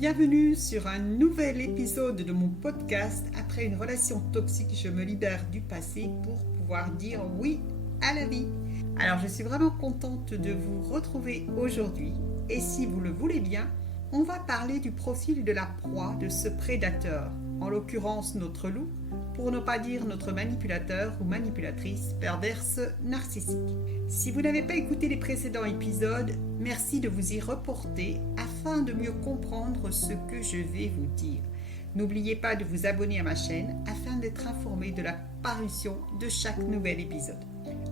Bienvenue sur un nouvel épisode de mon podcast. Après une relation toxique, je me libère du passé pour pouvoir dire oui à la vie. Alors je suis vraiment contente de vous retrouver aujourd'hui et si vous le voulez bien, on va parler du profil de la proie de ce prédateur, en l'occurrence notre loup, pour ne pas dire notre manipulateur ou manipulatrice perverse narcissique. Si vous n'avez pas écouté les précédents épisodes, merci de vous y reporter afin de mieux comprendre ce que je vais vous dire. N'oubliez pas de vous abonner à ma chaîne afin d'être informé de la parution de chaque nouvel épisode.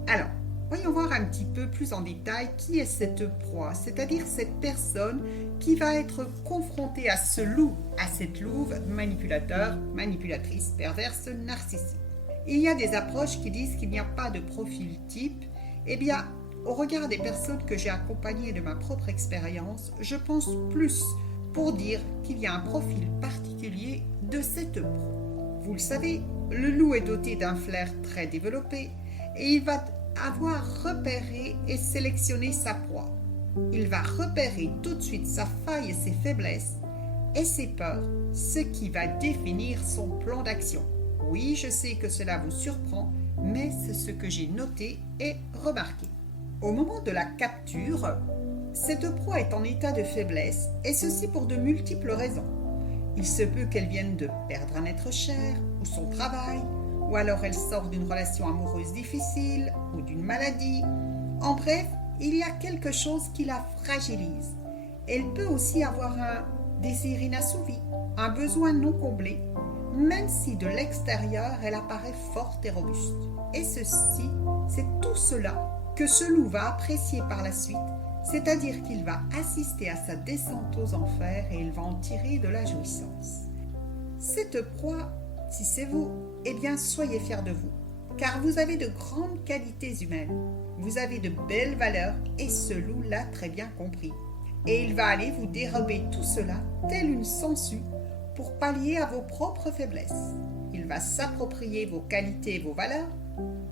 Alors, voyons voir un petit peu plus en détail qui est cette proie, c'est-à-dire cette personne qui va être confrontée à ce loup, à cette louve manipulateur, manipulatrice, perverse, narcissique. Il y a des approches qui disent qu'il n'y a pas de profil type. Eh bien, au regard des personnes que j'ai accompagnées de ma propre expérience, je pense plus pour dire qu'il y a un profil particulier de cette proie. Vous le savez, le loup est doté d'un flair très développé et il va avoir repéré et sélectionné sa proie. Il va repérer tout de suite sa faille et ses faiblesses et ses peurs, ce qui va définir son plan d'action. Oui, je sais que cela vous surprend, mais c'est ce que j'ai noté et remarqué. Au moment de la capture, cette proie est en état de faiblesse et ceci pour de multiples raisons. Il se peut qu'elle vienne de perdre un être cher ou son travail, ou alors elle sort d'une relation amoureuse difficile ou d'une maladie. En bref, il y a quelque chose qui la fragilise. Elle peut aussi avoir un désir inassouvi, un besoin non comblé, même si de l'extérieur elle apparaît forte et robuste. Et ceci, c'est tout cela que ce loup va apprécier par la suite, c'est-à-dire qu'il va assister à sa descente aux enfers et il va en tirer de la jouissance. Cette proie, si c'est vous, eh bien soyez fiers de vous, car vous avez de grandes qualités humaines, vous avez de belles valeurs et ce loup l'a très bien compris. Et il va aller vous dérober tout cela, tel une sangsue, pour pallier à vos propres faiblesses. Il va s'approprier vos qualités et vos valeurs,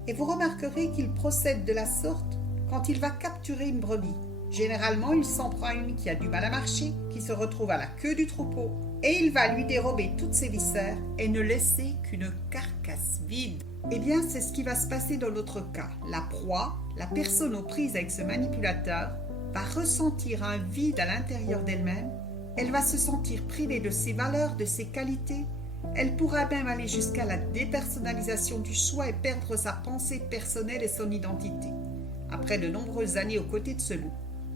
et vous remarquerez qu'il procède de la sorte quand il va capturer une brebis. Généralement, il s'en prend une qui a du mal à marcher, qui se retrouve à la queue du troupeau, et il va lui dérober toutes ses viscères et ne laisser qu'une carcasse vide. Eh bien, c'est ce qui va se passer dans notre cas. La proie, la personne aux prises avec ce manipulateur, va ressentir un vide à l'intérieur d'elle-même. Elle va se sentir privée de ses valeurs, de ses qualités. Elle pourra même aller jusqu'à la dépersonnalisation du soi et perdre sa pensée personnelle et son identité. Après de nombreuses années aux côtés de ce loup,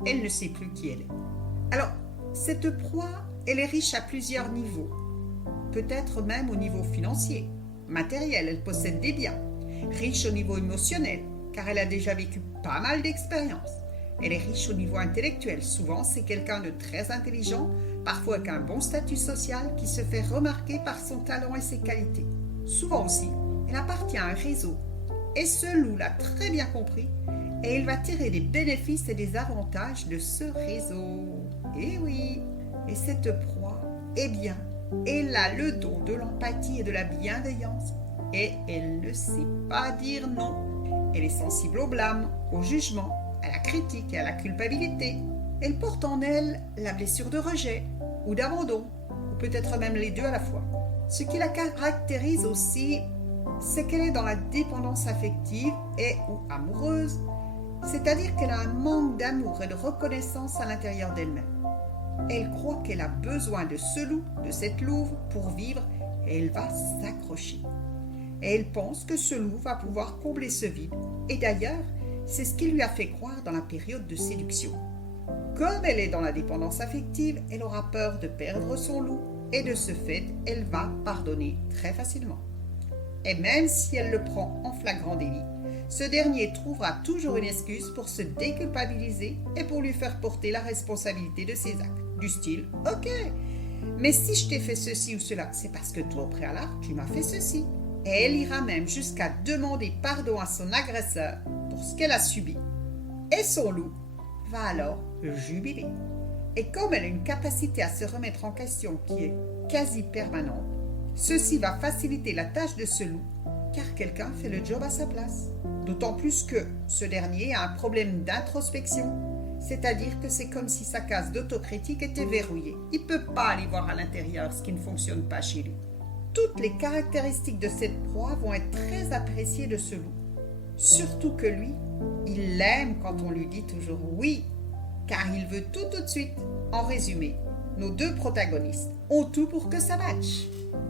elle ne sait plus qui elle est. Alors, cette proie, elle est riche à plusieurs niveaux. Peut-être même au niveau financier, matériel, elle possède des biens. Riche au niveau émotionnel, car elle a déjà vécu pas mal d'expériences. Elle est riche au niveau intellectuel. Souvent, c'est quelqu'un de très intelligent, parfois avec un bon statut social, qui se fait remarquer par son talent et ses qualités. Souvent aussi, elle appartient à un réseau. Et ce loup l'a très bien compris, et il va tirer des bénéfices et des avantages de ce réseau. Et oui, et cette proie, eh bien, elle a le don de l'empathie et de la bienveillance, et elle ne sait pas dire non. Elle est sensible au blâme, au jugement, à la critique et à la culpabilité. Elle porte en elle la blessure de rejet ou d'abandon, ou peut-être même les deux à la fois. Ce qui la caractérise aussi, c'est qu'elle est dans la dépendance affective et ou amoureuse, c'est-à-dire qu'elle a un manque d'amour et de reconnaissance à l'intérieur d'elle-même. Elle croit qu'elle a besoin de ce loup, de cette louve, pour vivre et elle va s'accrocher. Et elle pense que ce loup va pouvoir combler ce vide. Et d'ailleurs, c'est ce qui lui a fait croire dans la période de séduction. Comme elle est dans la dépendance affective, elle aura peur de perdre son loup et de ce fait, elle va pardonner très facilement. Et même si elle le prend en flagrant délit, ce dernier trouvera toujours une excuse pour se déculpabiliser et pour lui faire porter la responsabilité de ses actes. Du style, ok, mais si je t'ai fait ceci ou cela, c'est parce que toi au préalable, tu m'as fait ceci. Et elle ira même jusqu'à demander pardon à son agresseur pour ce qu'elle a subi. Et son loup va alors jubiler. Et comme elle a une capacité à se remettre en question qui est quasi permanente, ceci va faciliter la tâche de ce loup, car quelqu'un fait le job à sa place. D'autant plus que ce dernier a un problème d'introspection C'est-à-dire que c'est comme si sa case d'autocritique était verrouillée. Il ne peut pas aller voir à l'intérieur ce qui ne fonctionne pas chez lui. Toutes les caractéristiques de cette proie vont être très appréciées de ce loup. Surtout que lui, il l'aime quand on lui dit toujours oui, car il veut tout de suite. En résumé, nos deux protagonistes ont tout pour que ça matche.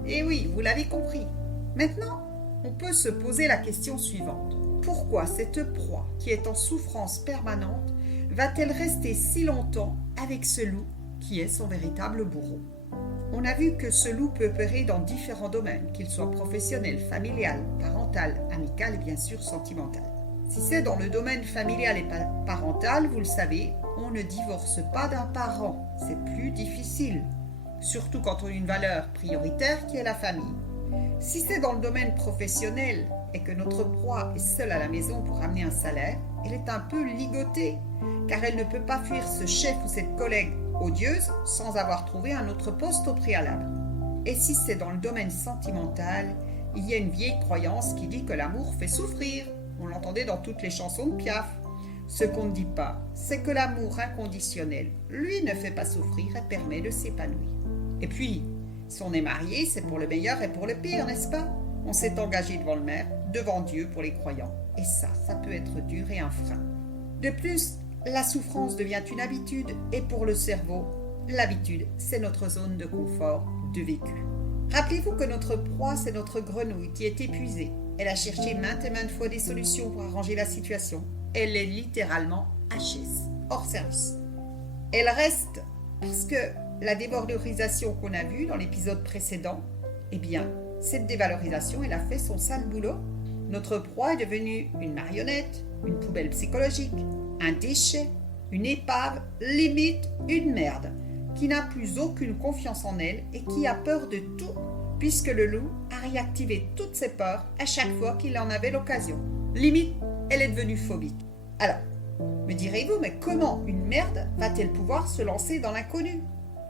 Et oui, vous l'avez compris. Maintenant, on peut se poser la question suivante. Pourquoi cette proie, qui est en souffrance permanente, va-t-elle rester si longtemps avec ce loup qui est son véritable bourreau? On a vu que ce loup peut opérer dans différents domaines, qu'il soit professionnel, familial, parental, amical et bien sûr sentimental. Si c'est dans le domaine familial et parental, vous le savez, on ne divorce pas d'un parent, c'est plus difficile, surtout quand on a une valeur prioritaire qui est la famille. Si c'est dans le domaine professionnel et que notre proie est seule à la maison pour amener un salaire, elle est un peu ligotée, car elle ne peut pas fuir ce chef ou cette collègue odieuse sans avoir trouvé un autre poste au préalable. Et si c'est dans le domaine sentimental, il y a une vieille croyance qui dit que l'amour fait souffrir. On l'entendait dans toutes les chansons de Piaf. Ce qu'on ne dit pas, c'est que l'amour inconditionnel, lui, ne fait pas souffrir et permet de s'épanouir. Et puis, si on est marié, c'est pour le meilleur et pour le pire, n'est-ce pas? On s'est engagé devant le maire, devant Dieu pour les croyants. Et ça peut être dur et un frein. De plus, la souffrance devient une habitude et pour le cerveau, l'habitude, c'est notre zone de confort, de vécu. Rappelez-vous que notre proie, c'est notre grenouille qui est épuisée. Elle a cherché maintes et maintes fois des solutions pour arranger la situation. Elle est littéralement HS, hors service. Elle reste parce que la dévalorisation qu'on a vue dans l'épisode précédent, eh bien, cette dévalorisation, elle a fait son sale boulot. Notre proie est devenue une marionnette, une poubelle psychologique, un déchet, une épave, limite une merde, qui n'a plus aucune confiance en elle et qui a peur de tout, puisque le loup a réactivé toutes ses peurs à chaque fois qu'il en avait l'occasion. Limite, elle est devenue phobique. Alors, me direz-vous, mais comment une merde va-t-elle pouvoir se lancer dans l'inconnu?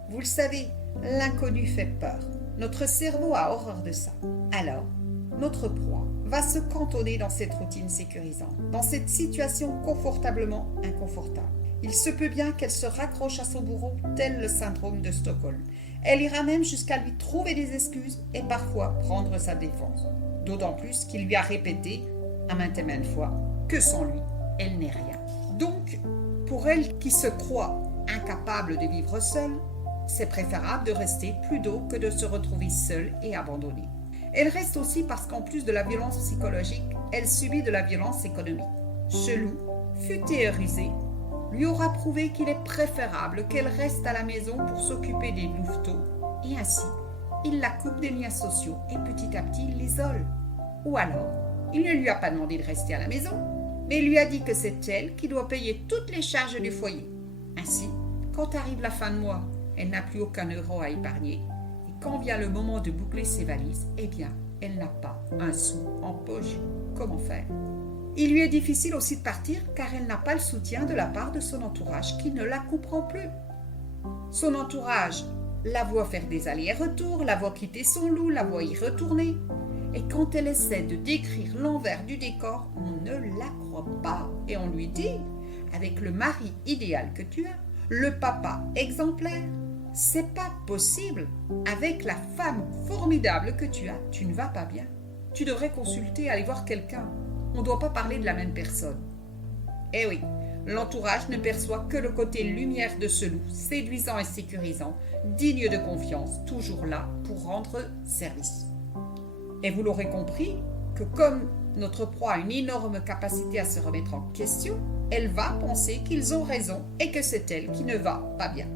Vous le savez, l'inconnu fait peur. Notre cerveau a horreur de ça. Alors, notre proie va se cantonner dans cette routine sécurisante, dans cette situation confortablement inconfortable. Il se peut bien qu'elle se raccroche à son bourreau, tel le syndrome de Stockholm. Elle ira même jusqu'à lui trouver des excuses et parfois prendre sa défense. D'autant plus qu'il lui a répété, à maintes et maintes fois, que sans lui, elle n'est rien. Donc, pour elle qui se croit incapable de vivre seule, c'est préférable de rester plutôt que de se retrouver seule et abandonnée. Elle reste aussi parce qu'en plus de la violence psychologique, elle subit de la violence économique. Ce loup, futé et rusé, lui aura prouvé qu'il est préférable qu'elle reste à la maison pour s'occuper des louveteaux. Et ainsi, il la coupe des liens sociaux et petit à petit l'isole. Ou alors, il ne lui a pas demandé de rester à la maison, mais il lui a dit que c'est elle qui doit payer toutes les charges du foyer. Ainsi, quand arrive la fin de mois, elle n'a plus aucun euro à épargner. Et quand vient le moment de boucler ses valises, eh bien, elle n'a pas un sou en poche. Comment faire? Il lui est difficile aussi de partir car elle n'a pas le soutien de la part de son entourage qui ne la comprend plus. Son entourage la voit faire des allers-retours, la voit quitter son loup, la voit y retourner. Et quand elle essaie de décrire l'envers du décor, on ne la croit pas. Et on lui dit, avec le mari idéal que tu as, le papa exemplaire, c'est pas possible. Avec la femme formidable que tu as, tu ne vas pas bien. Tu devrais consulter, aller voir quelqu'un. On ne doit pas parler de la même personne. Eh oui, l'entourage ne perçoit que le côté lumière de ce loup, séduisant et sécurisant, digne de confiance, toujours là pour rendre service. Et vous l'aurez compris que comme notre proie a une énorme capacité à se remettre en question, elle va penser qu'ils ont raison et que c'est elle qui ne va pas bien.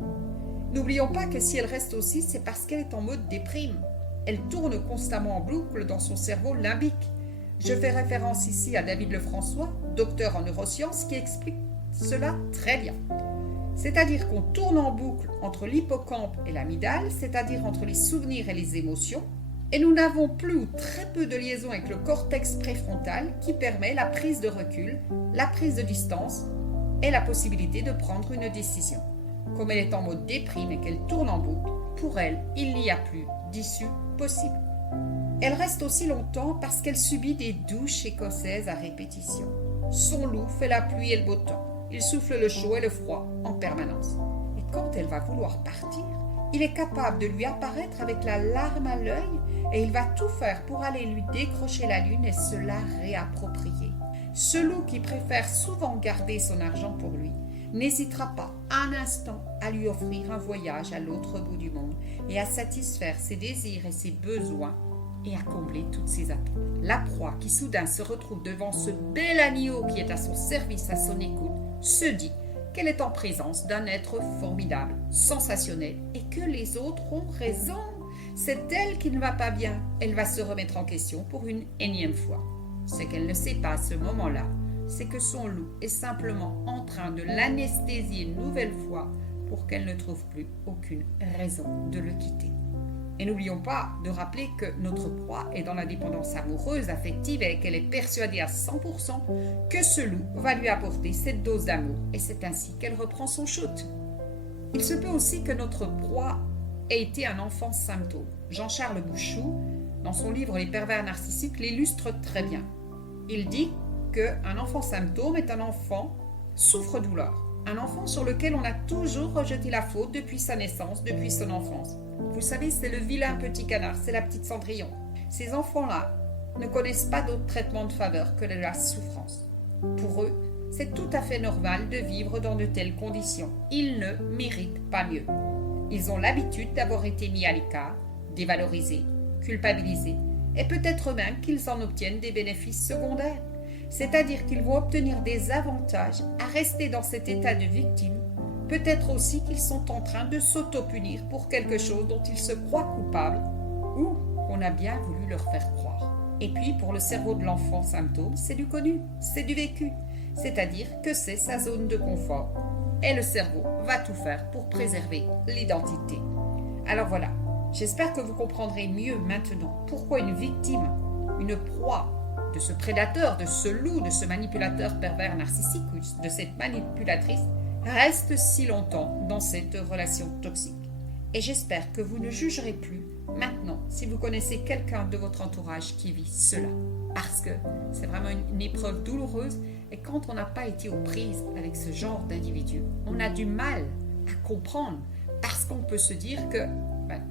N'oublions pas que si elle reste aussi, c'est parce qu'elle est en mode déprime. Elle tourne constamment en boucle dans son cerveau limbique. Je fais référence ici à David Lefrançois, docteur en neurosciences, qui explique cela très bien. C'est-à-dire qu'on tourne en boucle entre l'hippocampe et l'amygdale, c'est-à-dire entre les souvenirs et les émotions, et nous n'avons plus ou très peu de liaison avec le cortex préfrontal qui permet la prise de recul, la prise de distance et la possibilité de prendre une décision. Comme elle est en mode déprime et qu'elle tourne en boucle, pour elle, il n'y a plus d'issue possible. Elle reste aussi longtemps parce qu'elle subit des douches écossaises à répétition. Son loup fait la pluie et le beau temps. il souffle le chaud et le froid en permanence. Et quand elle va vouloir partir, il est capable de lui apparaître avec la larme à l'œil et il va tout faire pour aller lui décrocher la lune et se la réapproprier. Ce loup qui préfère souvent garder son argent pour lui n'hésitera pas un instant à lui offrir un voyage à l'autre bout du monde et à satisfaire ses désirs et ses besoins et à combler toutes ses attentes. La proie qui soudain se retrouve devant ce bel agneau qui est à son service, à son écoute, se dit qu'elle est en présence d'un être formidable, sensationnel et que les autres ont raison. C'est elle qui ne va pas bien. Elle va se remettre en question pour une énième fois. Ce qu'elle ne sait pas à ce moment-là, c'est que son loup est simplement en train de l'anesthésier une nouvelle fois pour qu'elle ne trouve plus aucune raison de le quitter. Et n'oublions pas de rappeler que notre proie est dans la dépendance amoureuse, affective et qu'elle est persuadée à 100% que ce loup va lui apporter cette dose d'amour et c'est ainsi qu'elle reprend son shoot. Il se peut aussi que notre proie ait été un enfant symptôme. Jean-Charles Bouchoux, dans son livre Les pervers narcissiques, l'illustre très bien. Il dit qu'un enfant symptôme est un enfant souffre-douleur, un enfant sur lequel on a toujours rejeté la faute depuis sa naissance, depuis son enfance. Vous savez, c'est le vilain petit canard, c'est la petite Cendrillon. Ces enfants-là ne connaissent pas d'autre traitement de faveur que de la souffrance. Pour eux, c'est tout à fait normal de vivre dans de telles conditions. Ils ne méritent pas mieux. Ils ont l'habitude d'avoir été mis à l'écart, dévalorisés, culpabilisés, et peut-être même qu'ils en obtiennent des bénéfices secondaires. C'est-à-dire qu'ils vont obtenir des avantages à rester dans cet état de victime. Peut-être aussi qu'ils sont en train de s'auto-punir pour quelque chose dont ils se croient coupables ou qu'on a bien voulu leur faire croire. Et puis, pour le cerveau de l'enfant symptôme, c'est du connu, c'est du vécu. C'est-à-dire que c'est sa zone de confort. Et le cerveau va tout faire pour préserver l'identité. Alors voilà, j'espère que vous comprendrez mieux maintenant pourquoi une victime, une proie de ce prédateur, de ce loup, de ce manipulateur pervers narcissique ou de cette manipulatrice reste si longtemps dans cette relation toxique. Et j'espère que vous ne jugerez plus maintenant si vous connaissez quelqu'un de votre entourage qui vit cela. Parce que c'est vraiment une épreuve douloureuse et quand on n'a pas été aux prises avec ce genre d'individu, on a du mal à comprendre parce qu'on peut se dire que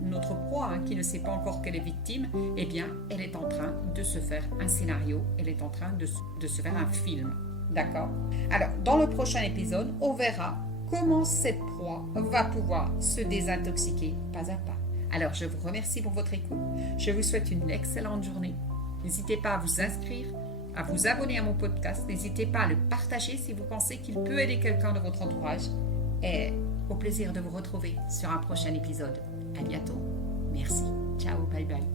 notre proie, qui ne sait pas encore qu'elle est victime, eh bien, elle est en train de se faire un scénario, elle est en train de se faire un film. D'accord ? Alors, dans le prochain épisode, on verra comment cette proie va pouvoir se désintoxiquer pas à pas. Alors, je vous remercie pour votre écoute. Je vous souhaite une excellente journée. N'hésitez pas à vous inscrire, à vous abonner à mon podcast. N'hésitez pas à le partager si vous pensez qu'il peut aider quelqu'un de votre entourage. Et au plaisir de vous retrouver sur un prochain épisode. À bientôt. Merci. Ciao, bye bye.